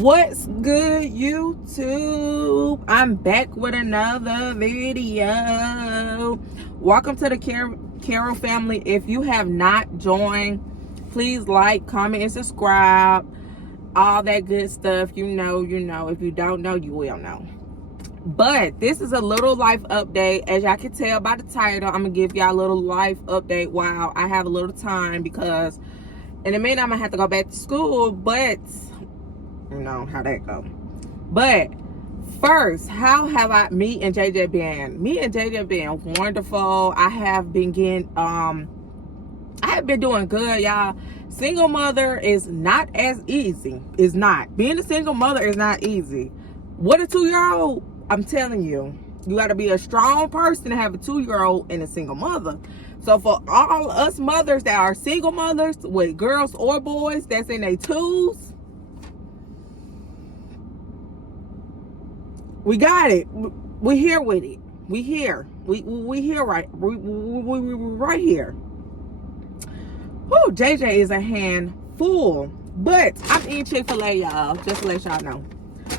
What's good, YouTube? I'm back with another video. Welcome to the Carol family. If you have not joined, please like, comment, and subscribe. All that good stuff. You know. If you don't know, you will know. But this is a little life update. As y'all can tell by the title, I'm going to give y'all a little life update while I have a little time, because in a minute I'm going to have to go back to school, but you know how that go. But first, how have me and JJ been? Me and JJ been wonderful. I have been getting I have been doing good, y'all. Single mother is not as easy. It's not. Being a single mother is not easy. What a 2-year-old, I'm telling you, you got to be a strong person to have a 2-year-old and a single mother. So for all us mothers that are single mothers with girls or boys that's in their twos, we got it. We here with it. We here. We here right. We right here. Oh, JJ is a handful. But I'm eating Chick-fil-A, y'all. Just to let y'all know.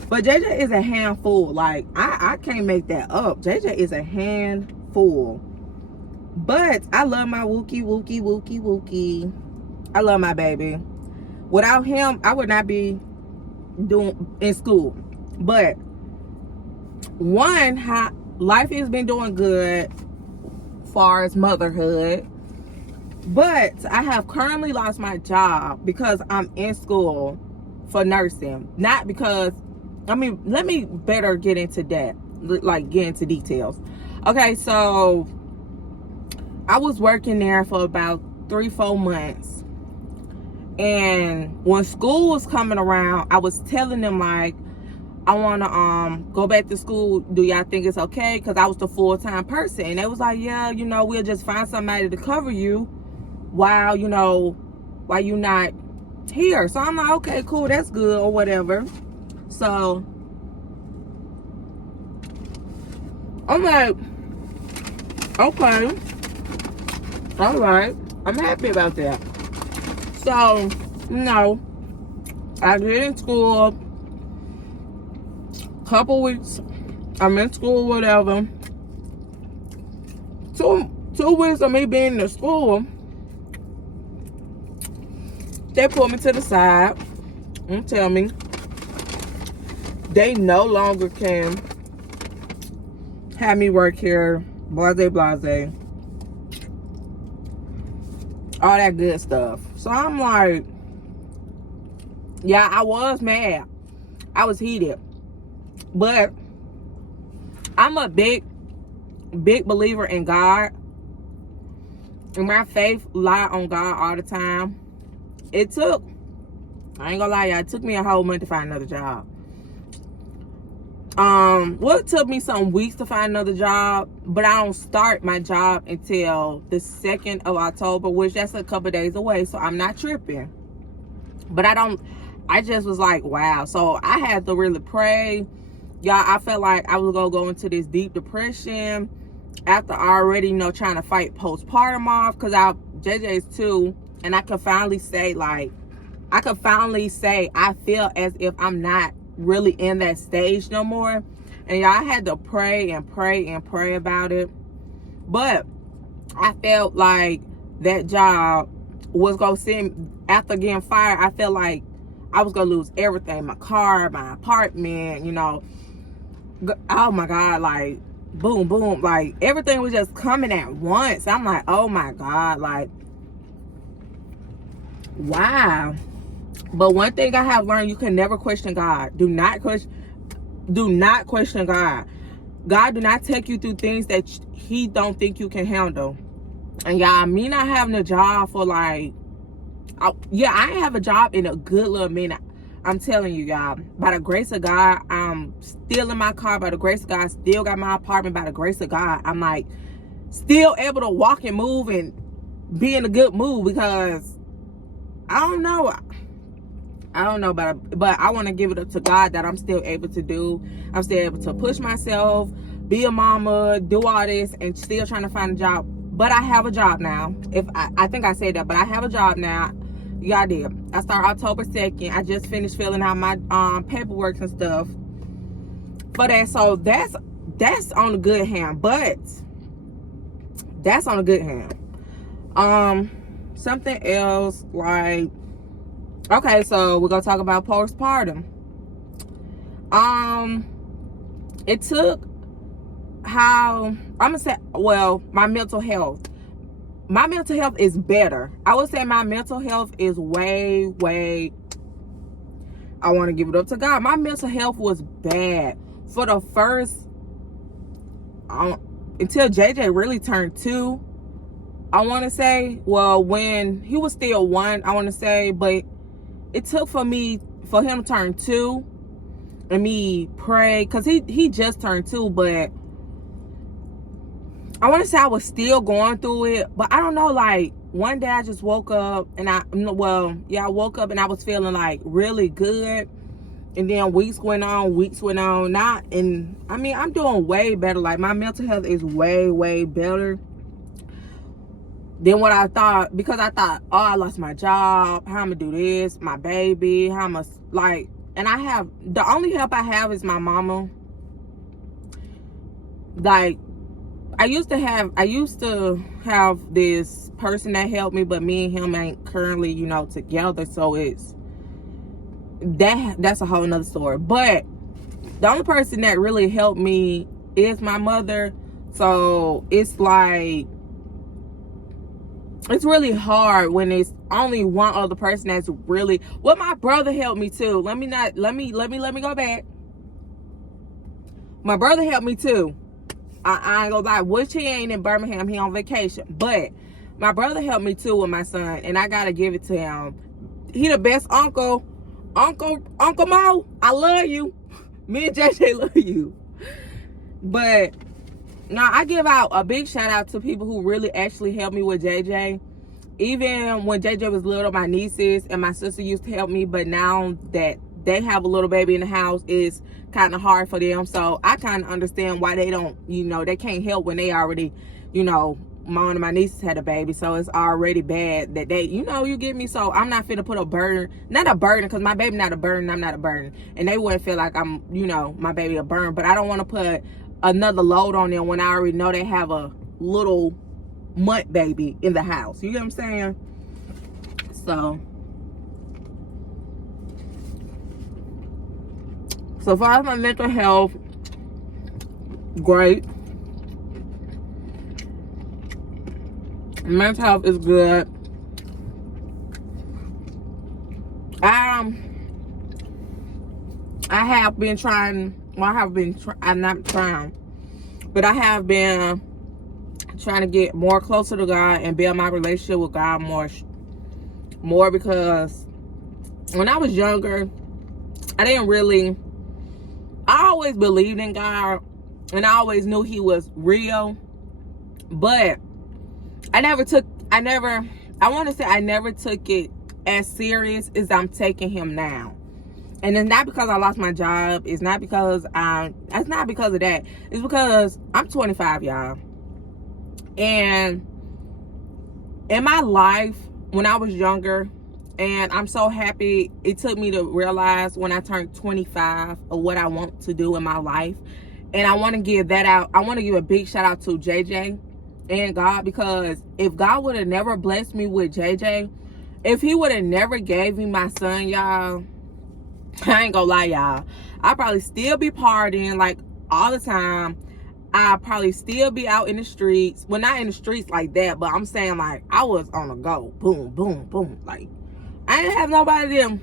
But JJ is a handful. Like, I can't make that up. JJ is a handful. But I love my Wookie. I love my baby. Without him, I would not be doing in school. But one, how life has been doing good far as motherhood, but I have currently lost my job because I'm in school for nursing. Not because, let me better get into that, like get into details. Okay, so I was working there for about 3-4 months, and when school was coming around, I was telling them, like, I want to go back to school. Do y'all think it's okay? Because I was the full-time person. And they was like, yeah, we'll just find somebody to cover you while you're not here. So I'm like, okay, cool, that's good, or whatever. So I'm like, okay, all right, I'm happy about that. So, I get in school. Couple weeks, I'm in school, whatever. Two weeks of me being in school, they pulled me to the side and tell me they no longer can have me work here, blase, all that good stuff. So I'm like, yeah, I was mad. I was heated. But I'm a big believer in God, and my faith lie on God all the time. I ain't gonna lie, y'all, it took me a whole month to find another job. It took me some weeks to find another job, but I don't start my job until the 2nd of October, which that's a couple days away, so I'm not tripping. But I just was like, wow. So I had to really pray. Y'all, I felt like I was gonna go into this deep depression after already, trying to fight postpartum off, because JJ's 2, and I could finally say, I feel as if I'm not really in that stage no more. And y'all, I had to pray about it. But I felt like that job was gonna send, after getting fired, I felt like I was gonna lose everything, my car, my apartment, oh my God, like boom, like everything was just coming at once. I'm like, oh my God, like, wow. But one thing I have learned, you can never question God. Do not question God. God do not take you through things that he don't think you can handle. And y'all, me not having a job for I ain't have a job in a good little minute. I'm telling you, y'all, by the grace of God, I'm still in my car. By the grace of God, I still got my apartment. By the grace of God, I'm like still able to walk and move and be in a good mood, because I don't know, but I want to give it up to God that I'm still able to do. I'm still able to push myself, be a mama, do all this, and still trying to find a job. But I have a job now. I think I said that, but I have a job now. Yeah, I did. I started October 2nd. I just finished filling out my paperwork and stuff for that. So that's on the good hand. But that's on the good hand. Something else, like, okay, so we're gonna talk about postpartum. It took how I'm gonna say, well, my mental health. My mental health is better. I would say my mental health is way. I want to give it up to God. My mental health was bad for the first until JJ really turned 2. I want to say, well, when he was still 1, I want to say, but it took for him to turn 2 and me pray, because he just turned 2, but I want to say I was still going through it. But I don't know, like, one day I just woke up and I woke up and I was feeling like really good. And then weeks went on. And I mean, I'm doing way better. Like, my mental health is way better than what I thought, because I thought, oh, I lost my job, how I'm gonna do this, my baby, how I'm gonna, like, and the only help I have is my mama. Like, I used to have this person that helped me, but me and him ain't currently, together, so that's a whole nother story. But the only person that really helped me is my mother. So it's like, it's really hard when it's only one other person that's really, well, my brother helped me too. Let me go back. My brother helped me too. I ain't gonna lie, which he ain't in Birmingham, he on vacation. But my brother helped me too with my son, and I gotta give it to him. He the best uncle. Uncle Mo, I love you. Me and JJ love you. But now I give out a big shout out to people who really actually helped me with JJ. Even when JJ was little, my nieces and my sister used to help me, but now that they have a little baby in the house, it's kind of hard for them. So I kind of understand why they don't, they can't help when they already, one of my nieces had a baby, so it's already bad that they, you get me. So I'm not finna put not a burden, because my baby not a burden, I'm not a burden, and they wouldn't feel like I'm, my baby a burden. But I don't want to put another load on them when I already know they have a little month baby in the house. You get what I'm saying? So far as my mental health, great. Mental health is good. I have been trying, I'm not trying, but I have been trying to get more closer to God and build my relationship with God more, because when I was younger, I always believed in God, and I always knew he was real, but I never took it as serious as I'm taking him now. And it's not because I lost my job. It's not because of that. It's because I'm 25, y'all. And in my life, when I was younger, and I'm so happy it took me to realize when I turned 25 of what I want to do in my life. And I want to give that out. I want to give a big shout out to JJ and God, because if God would have never blessed me with JJ, if he would have never gave me my son, y'all, I ain't gonna lie, y'all, I'd probably still be partying like all the time. I'd probably still be out in the streets. Well, not in the streets like that, but I'm saying, like, I was on the go. Boom, boom, boom. Like, I didn't have nobody them.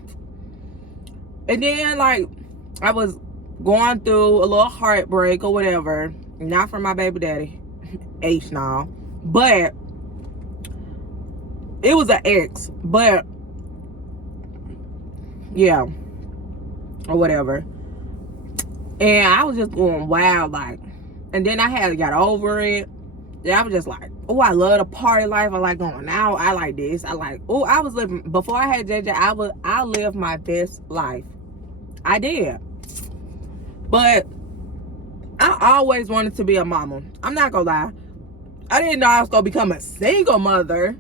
And then, like, I was going through a little heartbreak or whatever. Not from my baby daddy. H now. But it was an ex. But yeah. Or whatever. And I was just going wild, like. And then I had got over it. Yeah, I was just like, oh, I love the party life. I like going out. I like this. I was living, before I had JJ, I lived my best life. I did. But I always wanted to be a mama. I'm not gonna lie. I didn't know I was gonna become a single mother.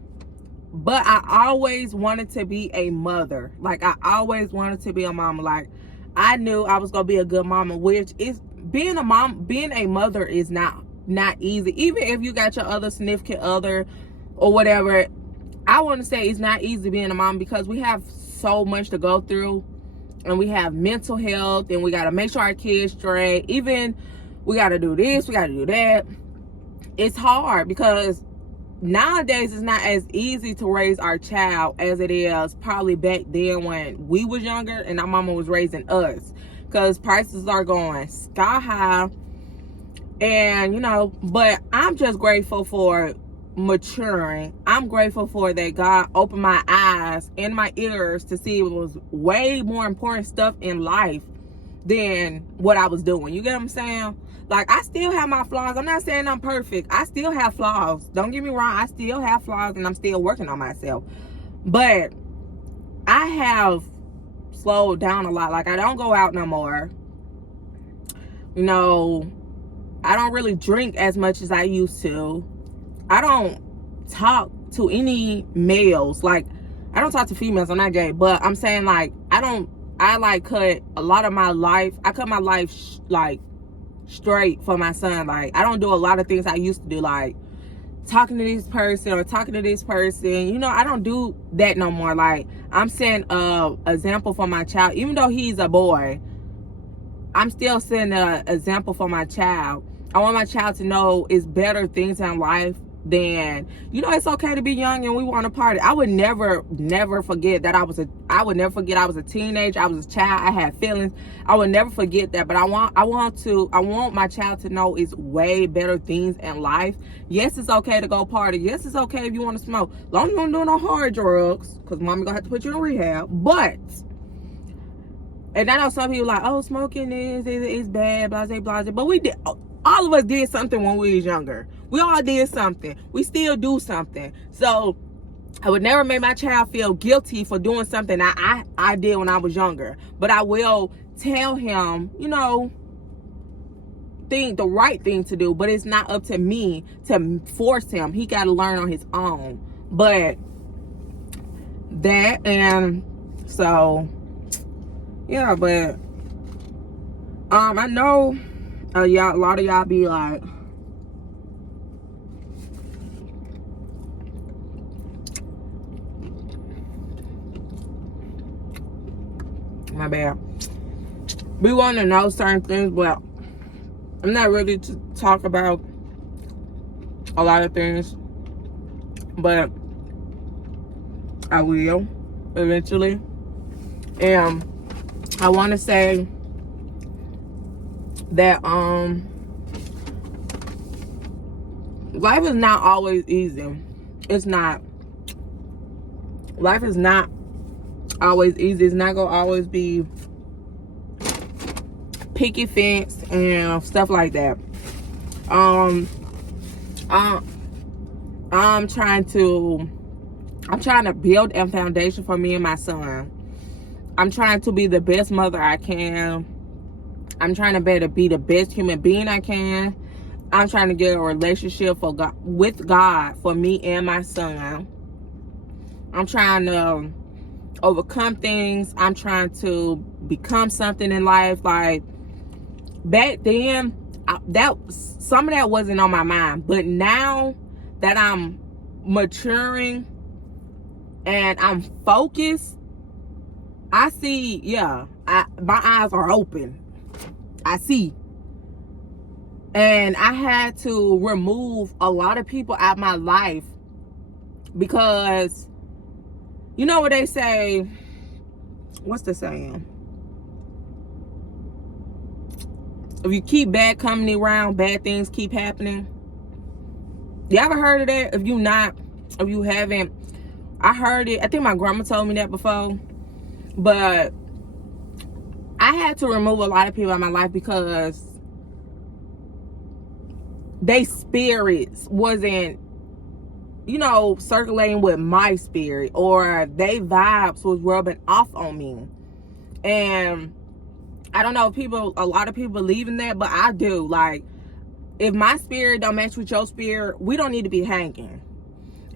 but I always wanted to be a mother. Like, I always wanted to be a mama. Like, I knew I was gonna be a good mama, which is being a mother is not easy. Even if you got your other significant other or whatever, I want to say it's not easy being a mom, because we have so much to go through, and we have mental health, and we got to make sure our kids straight. Even we got to do this, we got to do that. It's hard, because nowadays it's not as easy to raise our child as it is probably back then when we was younger and our mama was raising us, because prices are going sky high. And you know, but I'm just grateful for maturing. I'm grateful for that God opened my eyes and my ears to see it was way more important stuff in life than what I was doing. You get what I'm saying? Like, I still have my flaws. I'm not saying I'm perfect. I still have flaws. Don't get me wrong. I still have flaws, and I'm still working on myself. But I have slowed down a lot. Like, I don't go out no more. You know, I don't really drink as much as I used to. I don't talk to any males. Like, I don't talk to females. I'm not gay. But I'm saying, like, I cut a lot of my life. I cut my life, like, straight for my son. Like, I don't do a lot of things I used to do, like talking to this person or talking to this person. You know, I don't do that no more. Like, I'm setting a example for my child. Even though he's a boy, I'm still setting an example for my child. I want my child to know it's better things in life than, you know, it's okay to be young and we want to party. I would never forget that I was a teenager. I was a child. I had feelings. I would never forget that. But I want my child to know it's way better things in life. Yes, it's okay to go party. Yes, it's okay if you want to smoke. As long as you don't do no hard drugs, because mommy gonna have to put you in rehab. But, and I know some people like, oh, smoking is bad, blase, blase. But we did, all of us did something when we was younger. We all did something. We still do something. So I would never make my child feel guilty for doing something I did when I was younger. But I will tell him, you know, the right thing to do. But it's not up to me to force him. He got to learn on his own. But that, and so, yeah, but I know a lot of y'all be like, my bad, we want to know certain things, but I'm not ready to talk about a lot of things, but I will eventually. And I want to say that life is not always easy. It's not. Life is not always easy. It's not gonna always be picket fence and stuff like that. I'm trying to build a foundation for me and my son. I'm trying to be the best mother I can. I'm trying to be the best human being I can. I'm trying to get a relationship with God for me and my son. I'm trying to overcome things. I'm trying to become something in life. Like, back then, some of that wasn't on my mind. But now that I'm maturing and I'm focused, I see, my eyes are open. I see. And I had to remove a lot of people out of my life because, you know what they say? What's the saying? If you keep bad company around, bad things keep happening. You ever heard of that? If you haven't, I heard it. I think my grandma told me that before. But I had to remove a lot of people out of my life because they spirits wasn't, circulating with my spirit, or they vibes was rubbing off on me. And I don't know if a lot of people believe in that, but I do. Like, if my spirit don't match with your spirit, we don't need to be hanging.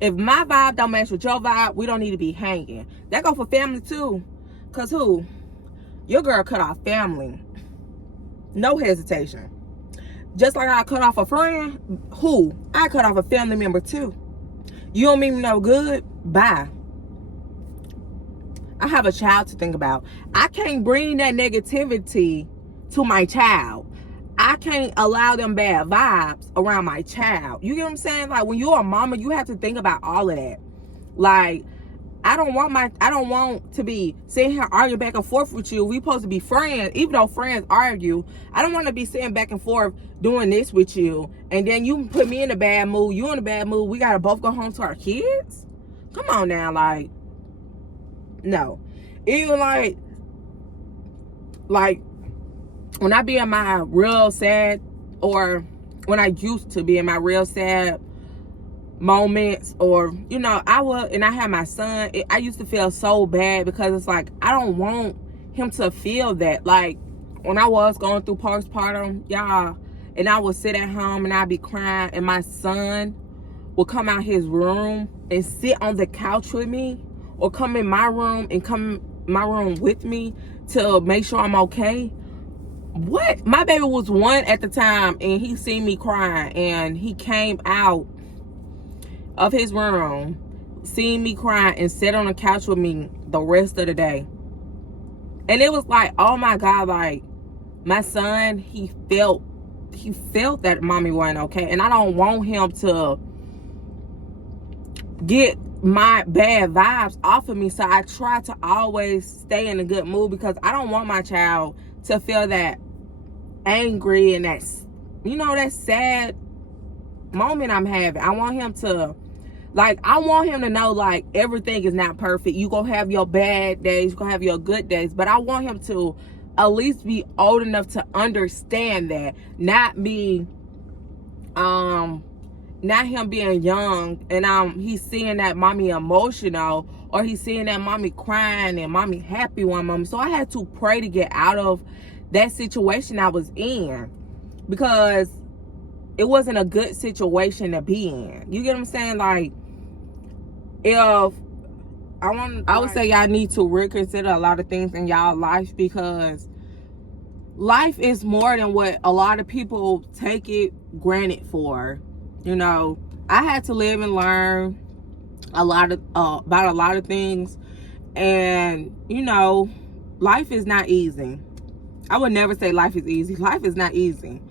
If my vibe don't match with your vibe, we don't need to be hanging. That go for family too. Cause who? Your girl cut off family. No hesitation. Just like I cut off a friend, who? I cut off a family member too. You don't mean no good? Bye. I have a child to think about. I can't bring that negativity to my child. I can't allow them bad vibes around my child. You get what I'm saying? Like, when you're a mama, you have to think about all of that. Like, I don't want to be sitting here arguing back and forth with you. We supposed to be friends, even though friends argue. I don't want to be sitting back and forth doing this with you, and then you put me in a bad mood. You in a bad mood. We gotta both go home to our kids. Come on now, like, no. Even like when I be in my real sad, or when I used to be in my real sad moments, or you know, and I had my son, I used to feel so bad, because it's like, I don't want him to feel that. Like, when I was going through postpartum, y'all, and I would sit at home and I'd be crying, and my son would come out his room and sit on the couch with me, or come in my room and come my room with me to make sure I'm okay. What? My baby was 1 at the time, and he seen me crying, and he came out of his room, seen me crying, and sat on the couch with me the rest of the day. And it was like, oh my God, like, my son, he felt that mommy wasn't okay, and I don't want him to get my bad vibes off of me. So I try to always stay in a good mood, because I don't want my child to feel that angry and that, you know, that sad moment I'm having. I want him to, like, I want him to know, like, everything is not perfect. You gonna have your bad days, you gonna have your good days, but I want him to at least be old enough to understand that. Not me, not him being young and he's seeing that mommy emotional, or he's seeing that mommy crying and mommy happy one moment. So I had to pray to get out of that situation I was in, because it wasn't a good situation to be in. You get what I'm saying? Like, if I would say y'all need to reconsider a lot of things in y'all life, because life is more than what a lot of people take it granted for. You know, I had to live and learn a lot of about a lot of things, and you know, life is not easy. I would never say life is easy. Life is not easy.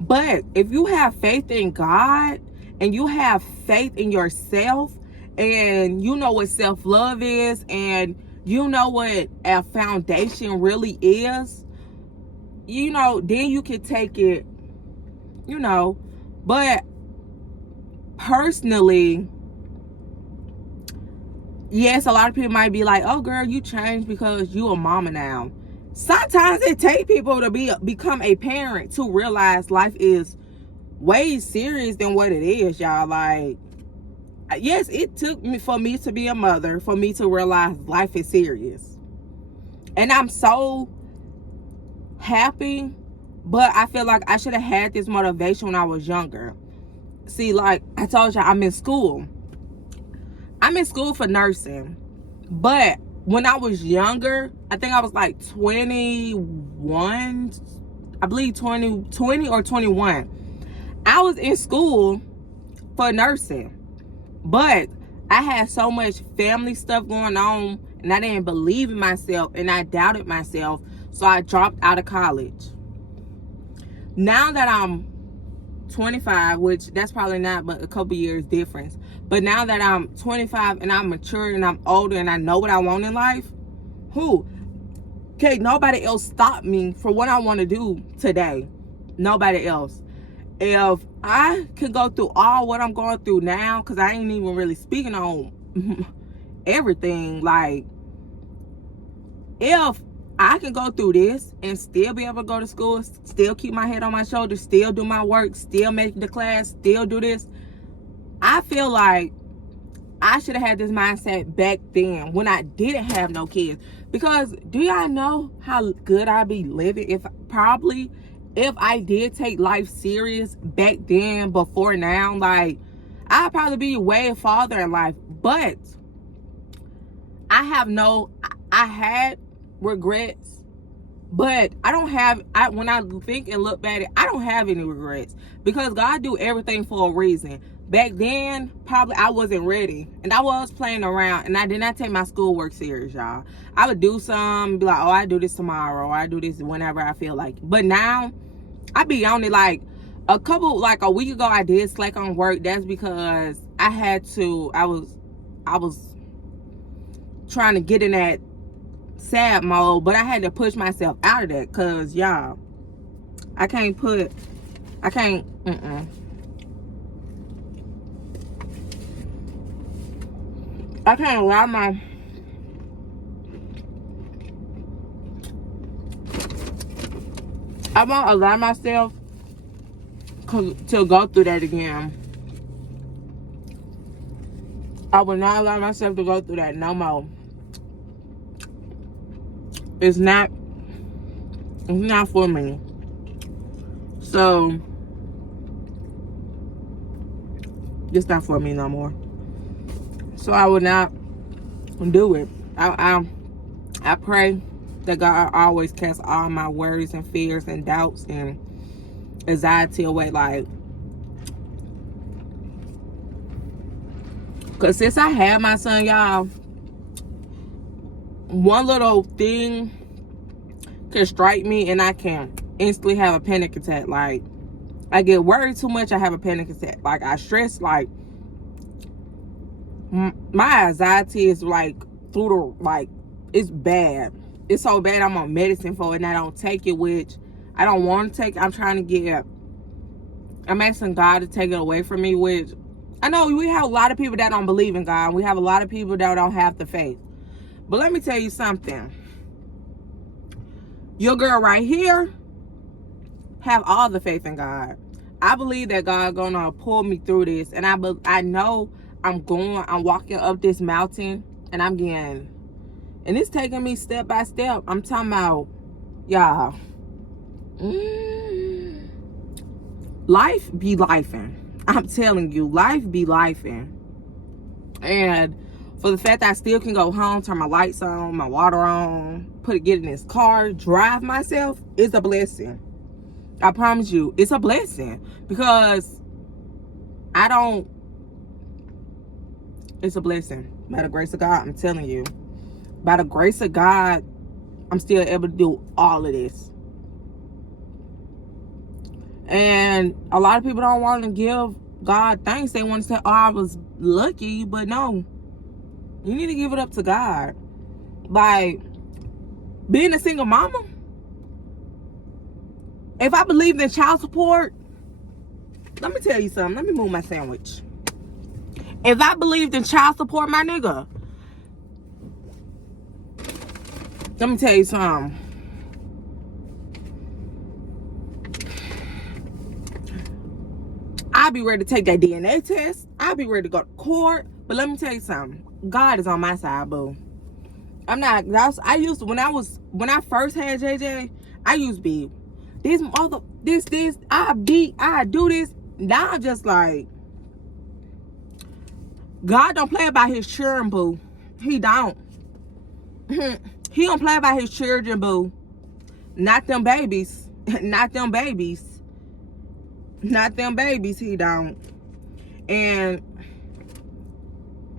But if you have faith in God, and you have faith in yourself, and you know what self-love is, and you know what a foundation really is, you know, then you can take it, you know. But personally, yes, a lot of people might be like, oh girl, you changed because you a mama now. Sometimes it takes people to become a parent to realize life is way serious than what it is, y'all. Like, yes, it took me for me to be a mother, for me to realize life is serious. And I'm so happy, but I feel like I should have had this motivation when I was younger. See, like I told y'all, I'm in school for nursing, but when I was younger, I think I was like 21, I believe 20 or 21. I was in school for nursing, but I had so much family stuff going on, and I didn't believe in myself, and I doubted myself, so I dropped out of college. Now that I'm 25, which that's probably not but a couple years difference, but now that I'm 25 and I'm mature and I'm older and I know what I want in life, nobody else stop me for what I want to do today. Nobody else. If I could go through all what I'm going through now, because I ain't even really speaking on everything, like, if I can go through this and still be able to go to school, still keep my head on my shoulders, still do my work, still make the class, still do this, I feel like I should have had this mindset back then when I didn't have no kids. Because do y'all know how good I'd be living if I did take life serious back then before now? Like, I'll probably be way farther in life. But I had regrets, but I don't have, when I think and look back at it, I don't have any regrets, because God do everything for a reason. Back then, probably I wasn't ready, and I was playing around, and I did not take my schoolwork serious, y'all. I would do some, be like, oh, I do this tomorrow, or I do this whenever I feel like it. But now, I be on it. Like a week ago, I did slack on work. That's because I had to, I was trying to get in that sad mode, but I had to push myself out of that, because y'all, I can't allow I won't allow myself to go through that again. I will not allow myself to go through that no more. It's not for me. So it's not for me no more. So I will not do it. I pray that God always casts all my worries and fears and doubts and anxiety away. Like, because since I had my son, y'all, one little thing can strike me and I can instantly have a panic attack. Like, I get worried too much, I have a panic attack. Like, I stress, like, my anxiety is like through the, like, it's bad. It's so bad I'm on medicine for it, and I don't take it, which I don't want to take. I'm asking God to take it away from me, which I know we have a lot of people that don't believe in God. We have a lot of people that don't have the faith. But let me tell you something. Your girl right here have all the faith in God. I believe that God gonna pull me through this, and I know I'm walking up this mountain, and and it's taking me step by step. I'm talking about, y'all, life be lifing. I'm telling you, life be lifing. And for the fact that I still can go home, turn my lights on, my water on, get in this car, drive myself, is a blessing. I promise you, it's a blessing. Because it's a blessing. By the grace of God, I'm telling you. By the grace of God, I'm still able to do all of this. And a lot of people don't want to give God thanks. They want to say, oh, I was lucky. But no. You need to give it up to God. Like, being a single mama, if I believed in child support, let me tell you something. Let me move my sandwich. If I believed in child support, my nigga, let me tell you something. I'll be ready to take that DNA test. I'll be ready to go to court. But let me tell you something. God is on my side, boo. When I first had JJ, I used to be I do this. Now I'm just like, God don't play about his children, boo. He don't. He don't play about his children, boo. Not them babies. Not them babies. Not them babies, he don't. And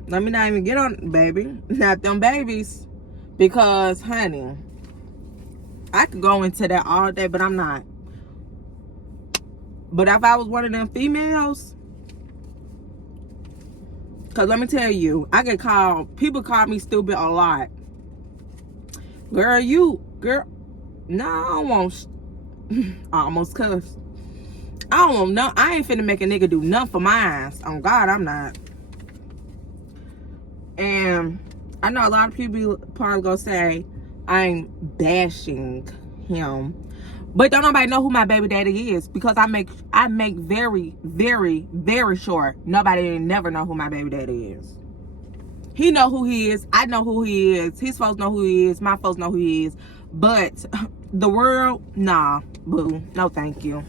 let me not even get on, baby. Not them babies. Because, honey, I could go into that all day, but I'm not. But if I was one of them females, because let me tell you, people call me stupid a lot. Girl, no, I won't. I almost cussed. I ain't finna make a nigga do nothing for my ass. On God, I'm not. And I know a lot of people probably gonna say I'm bashing him. But don't nobody know who my baby daddy is, because I make very, very, very sure nobody never know who my baby daddy is. He know who he is. I know who he is. His folks know who he is. My folks know who he is. But the world, nah, boo. No, thank you.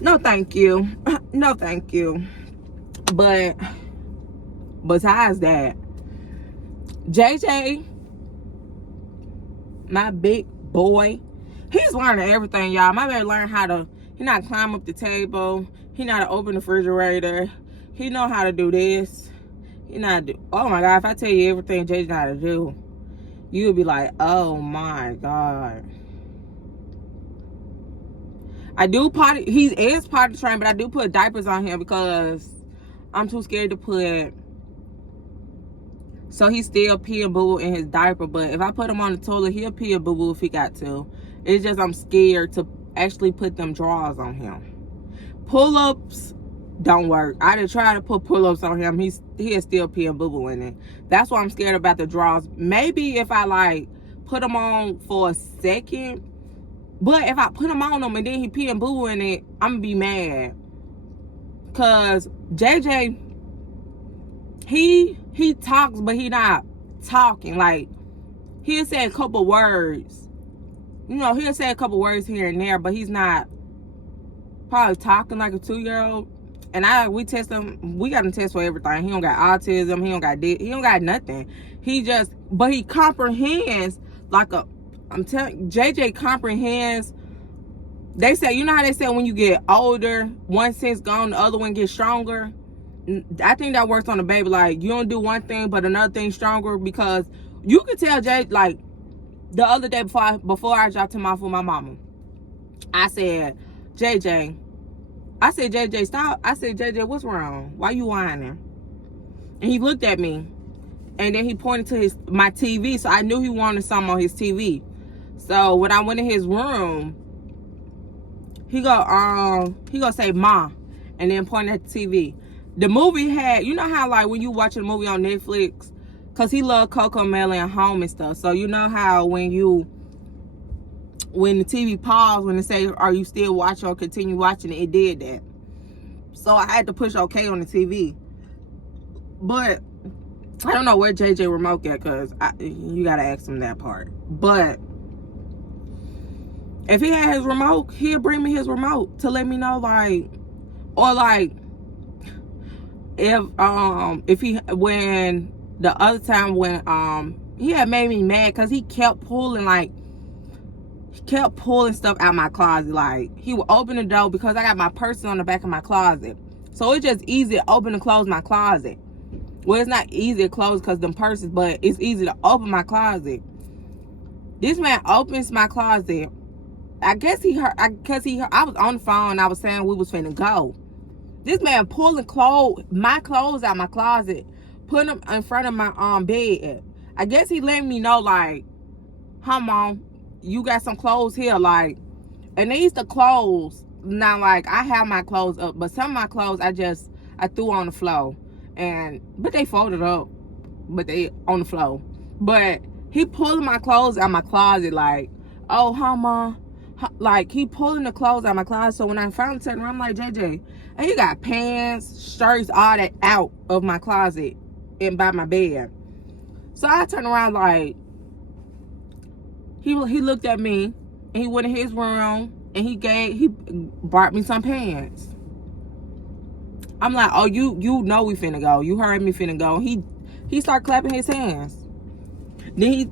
No, thank you. No, thank you. But besides that, JJ, my big boy, he's learning everything, y'all. My baby learned how to, he know how to climb up the table. He know how to open the refrigerator. He know how to do this. He know how to do, oh my God, if I tell you everything JJ know how to do, you'll be like, oh my God. I do potty, he is potty trained, but I do put diapers on him because I'm too scared to put, so he still pee and boo in his diaper. But if I put him on the toilet, he'll pee and boo if he got to. It's just I'm scared to actually put them drawers on him. Pull-ups don't work. I did try to put pull-ups on him. He'll still pee and boo in it. That's why I'm scared about the drawers. Maybe if I like put them on for a second, but if I put him on them and then he pee and boo in it, I'm gonna be mad. Cause JJ, he talks, but he not talking. Like, he'll say a couple words. You know, he'll say a couple words here and there, but he's not probably talking like a 2-year-old. And we test him. We got him test for everything. He don't got autism. He don't got nothing. But he comprehends like a, I'm telling JJ comprehends. They say, you know how they say when you get older, one sense gone, the other one gets stronger. I think that works on a baby. Like, you don't do one thing, but another thing stronger, because you can tell Jay, like, the other day before I dropped him off with my mama, I said, JJ, stop. I said, JJ, what's wrong? Why you whining? And he looked at me, and then he pointed to my TV, so I knew he wanted something on his TV. So when I went in his room, he go say, Ma, and then point at the TV. The movie had, you know how like when you watch a movie on Netflix, cause he loved Coco Melon and Home and stuff. So you know how when the TV paused, when it say, are you still watching or continue watching, it did that. So I had to push OK on the TV. But I don't know where JJ remote at, cause you gotta ask him that part. But if he had his remote, he'll bring me his remote to let me know, like, or like, if he, when the other time when he had made me mad because he kept pulling stuff out my closet. Like, he would open the door because I got my purse on the back of my closet, so it's just easy to open and close my closet. Well, it's not easy to close because them purses, but it's easy to open my closet. This man opens my closet. I guess he heard, because I was on the phone and I was saying we was finna go. This man pulling my clothes out my closet, putting them in front of my bed. I guess he letting me know, like, huh, Mom, you got some clothes here, like, and these the clothes. Now, like, I have my clothes up, but some of my clothes I threw on the floor, but they folded up, but they on the floor. But he pulling my clothes out my closet, like, oh, huh, Mom. Like, he pulling the clothes out my closet. So when I finally turned around, I'm like, JJ, and he got pants, shirts, all that out of my closet and by my bed. So I turned around, like, he looked at me and he went in his room and he brought me some pants. I'm like, oh, you know we finna go. You heard me finna go. He started clapping his hands. Then he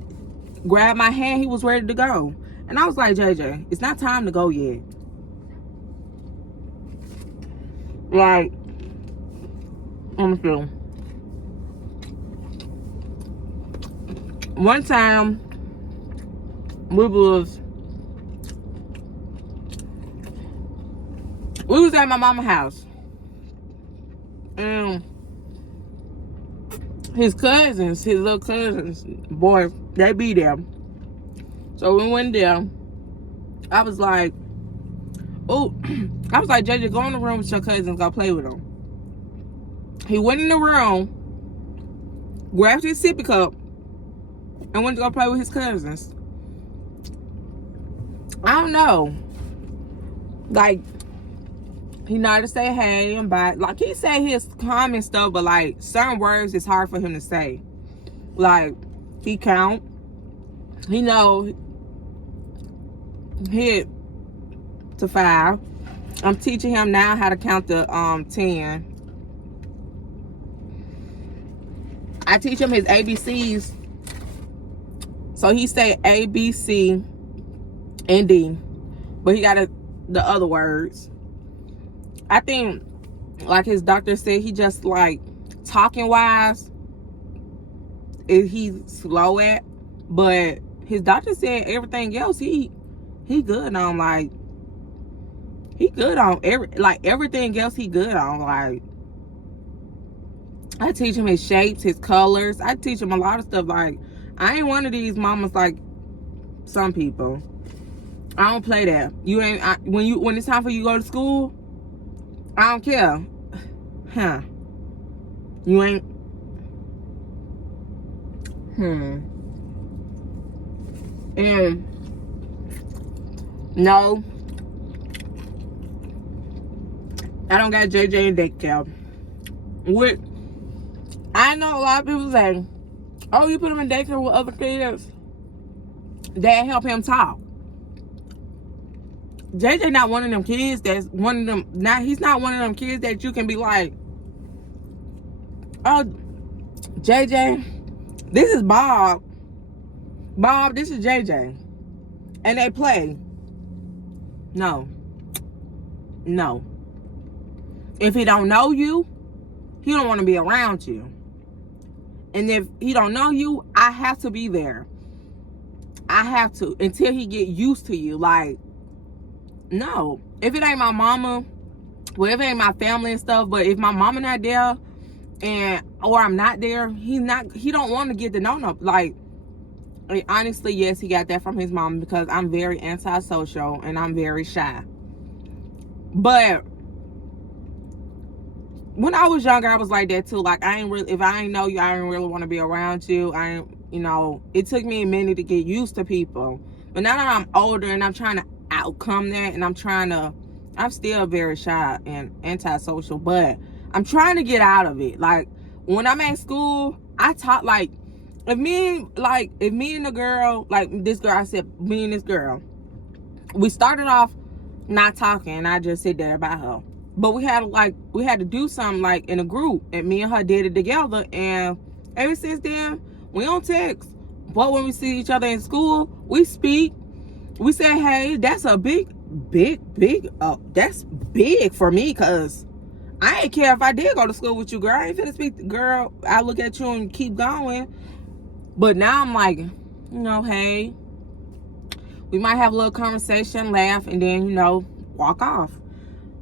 grabbed my hand. He was ready to go. And I was like, JJ, it's not time to go yet. Like, let me feel. One time, we was at my mama's house. And his little cousins, boy, they be there. So we went there. I was like, JJ, go in the room with your cousins, go play with them. He went in the room, grabbed his sippy cup, and went to go play with his cousins. I don't know. Like, he know to say hey and bye. Like, he say his common stuff, but like certain words it's hard for him to say. Like, he count. He know hit to 5. I'm teaching him now how to count to 10. I teach him his ABCs. So he say A, B, C, and D. But he got the other words. I think, like his doctor said, he just like talking wise, he's slow at. But his doctor said everything else he good on. Like he good on everything else he good on. Like I teach him his shapes, his colors. I teach him a lot of stuff. Like I ain't one of these mamas like some people. I don't play that. You ain't when it's time for you to go to school, I don't care. Huh. You ain't and no, I don't got JJ in daycare. With I know a lot of people say, oh, you put him in daycare with other kids that help him talk. JJ not one of them kids that's one of them. Now he's not one of them kids that you can be like, oh, JJ, this is Bob. Bob, this is JJ. And they play. No. No. If he don't know you, he don't want to be around you. And if he don't know you, I have to be there. I have to until he get used to you. Like, no. If it ain't my mama, well, if it ain't my family and stuff, but if my mama not there or I'm not there, he don't want to get to know no. Like, honestly, yes, he got that from his mom because I'm very antisocial and I'm very shy. But when I was younger, I was like that too. Like, if I ain't know you, I didn't really want to be around you. It took me a minute to get used to people. But now that I'm older and I'm trying to outcome that, and I'm still very shy and antisocial, but I'm trying to get out of it. Like, when I'm at school, I talk like, if me and the girl, like this girl, I said, me and this girl, we started off not talking, and I just sit there by her. But we had to do something like in a group, and me and her did it together. And ever since then, we don't text. But when we see each other in school, we speak. We say, hey, that's a big, that's big for me, because I ain't care if I did go to school with you, girl. I ain't finna speak, girl. I look at you and keep going. But now I'm like, hey, we might have a little conversation, laugh, and then, walk off.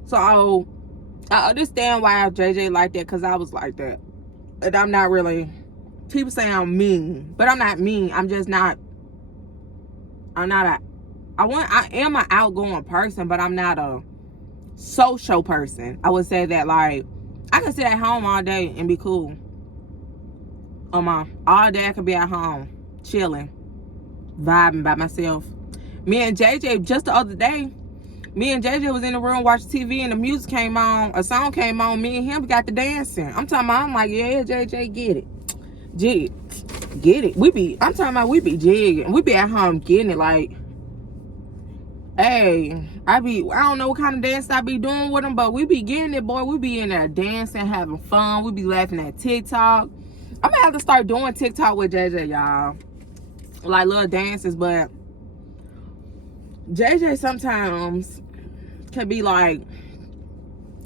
So I understand why JJ like that, because I was like that. And I'm not really, people say I'm mean, but I'm not mean. I am an outgoing person, but I'm not a social person. I would say that, like, I can sit at home all day and be cool. All day I could be at home, chilling, vibing by myself. Me and JJ, just the other day, me and JJ was in the room watching TV, and the music came on, a song came on, me and him got to dancing. I'm like, yeah, JJ, get it. Get it. We be jigging. We be at home getting it, like, hey, I don't know what kind of dance I be doing with them, but we be getting it, boy. We be in there dancing, having fun. We be laughing at TikTok. I'm gonna have to start doing TikTok with JJ, y'all. Like little dances, but JJ sometimes can be like,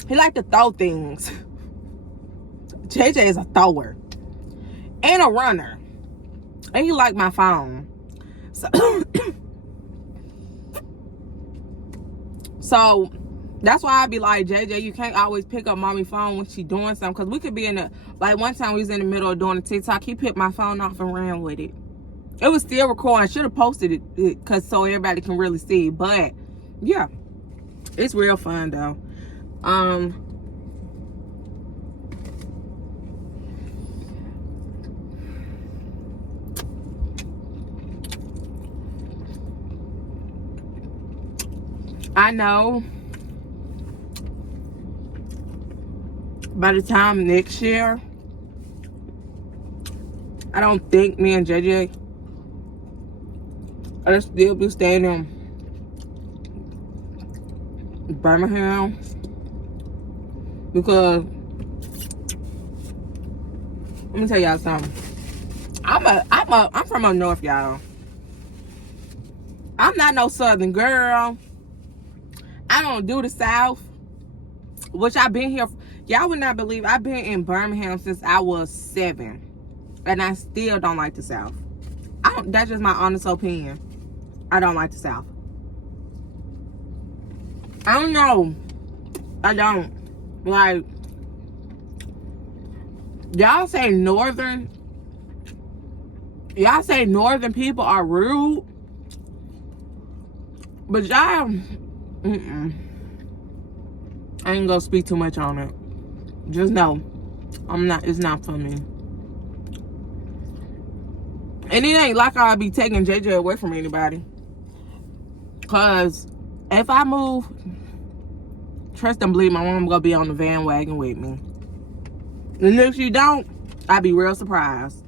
he like to throw things. JJ is a thrower and a runner, and he like my phone. So that's why I be like, JJ, you can't always pick up mommy's phone when she doing something, because we could be like one time we was in the middle of doing a TikTok, he picked my phone off and ran with it. It was still recording. I should have posted it because so everybody can really see. But yeah, it's real fun though. I know by the time next year, I don't think me and JJ I'll still be staying in Birmingham, because Let me tell y'all something. I'm from up north, y'all. I'm not no southern girl. I don't do the South, which I've been here. Y'all would not believe I've been in Birmingham since I was 7, and I still don't like the South. That's just my honest opinion. I don't like the South. I don't know. I don't. Like, y'all say northern people are rude, but y'all, I ain't gonna speak too much on it. Just know, it's not for me. And it ain't like I'll be taking JJ away from anybody. Cause if I move, trust and believe my mom gonna be on the bandwagon with me. And if she don't, I'd be real surprised.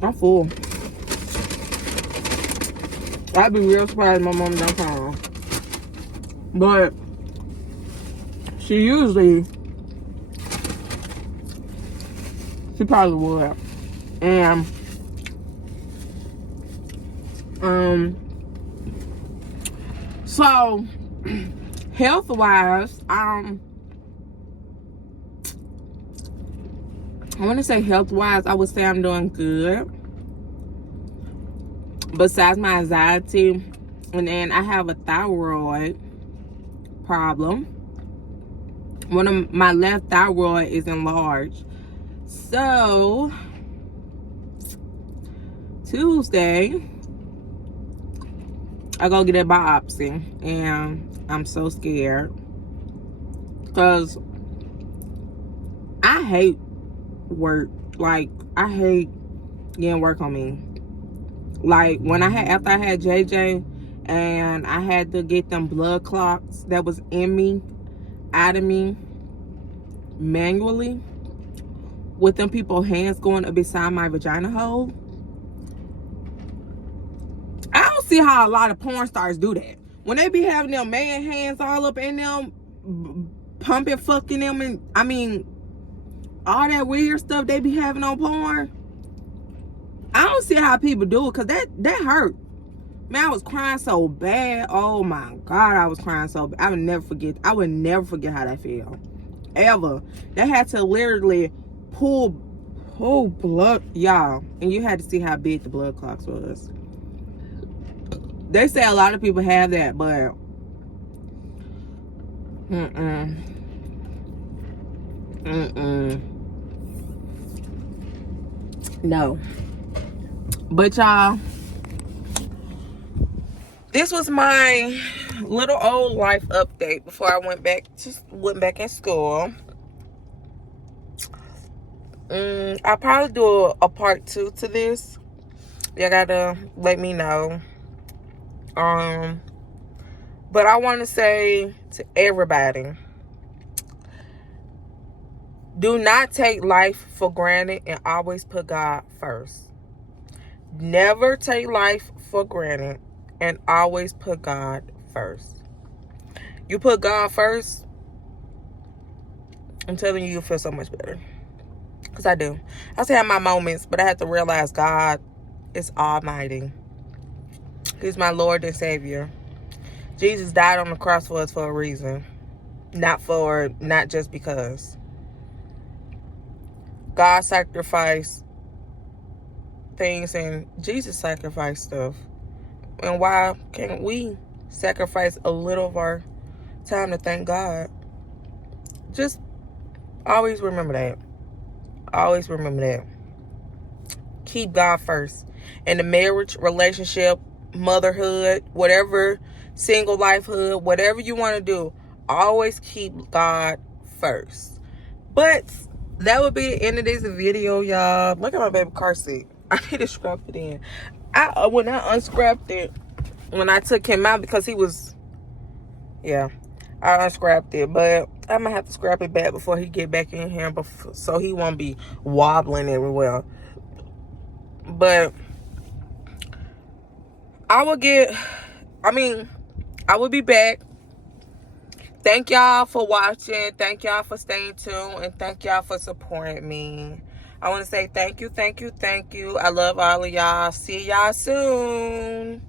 I'm full. I'd be real surprised my mom don't come. But she probably would. And so health wise, I want to say health wise, I would say I'm doing good. Besides my anxiety, and then I have a thyroid problem. One of my left thyroid is enlarged. So Tuesday, I go get a biopsy, and I'm so scared because I hate work. Like, I hate getting work on me. Like, after I had JJ and I had to get them blood clots that was in me out of me manually with them people hands going up beside my vagina hole. I don't see how a lot of porn stars do that. When they be having them man hands all up in them, pumping, fucking them, and I mean, all that weird stuff they be having on porn. I don't see how people do it, because that hurt. Man, I was crying so bad. Oh my God, I was crying so bad. I would never forget how that felt. Ever. They had to literally pull blood, y'all. And you had to see how big the blood clots was. They say a lot of people have that, but no. But y'all, this was my little old life update before I went back in school. I'll probably do a part 2 to this. Y'all gotta let me know. But I want to say to everybody, do not take life for granted and always put God first. Never take life for granted and always put God first. You put God first, I'm telling you, you'll feel so much better. Because I do. I still have my moments, but I have to realize God is almighty. He's my Lord and Savior. Jesus died on the cross for us for a reason. Not just because. God sacrificed things and Jesus sacrificed stuff. And why can't we sacrifice a little of our time to thank God? Just always remember that. Always remember that. Keep God first. In the marriage, relationship, motherhood, whatever, single lifehood, whatever you want to do, always keep God first. But that would be the end of this video, y'all. Look at my baby car seat. I need to scrap it in. When I unstrapped it, when I took him out, because he was, I unscrapped it, but I'm gonna have to scrap it back before he get back in here, so he won't be wobbling everywhere. But I will be back Thank y'all for watching. Thank y'all for staying tuned. And thank y'all for supporting me. I want to say thank you, thank you, thank you. I love all of y'all. See y'all soon.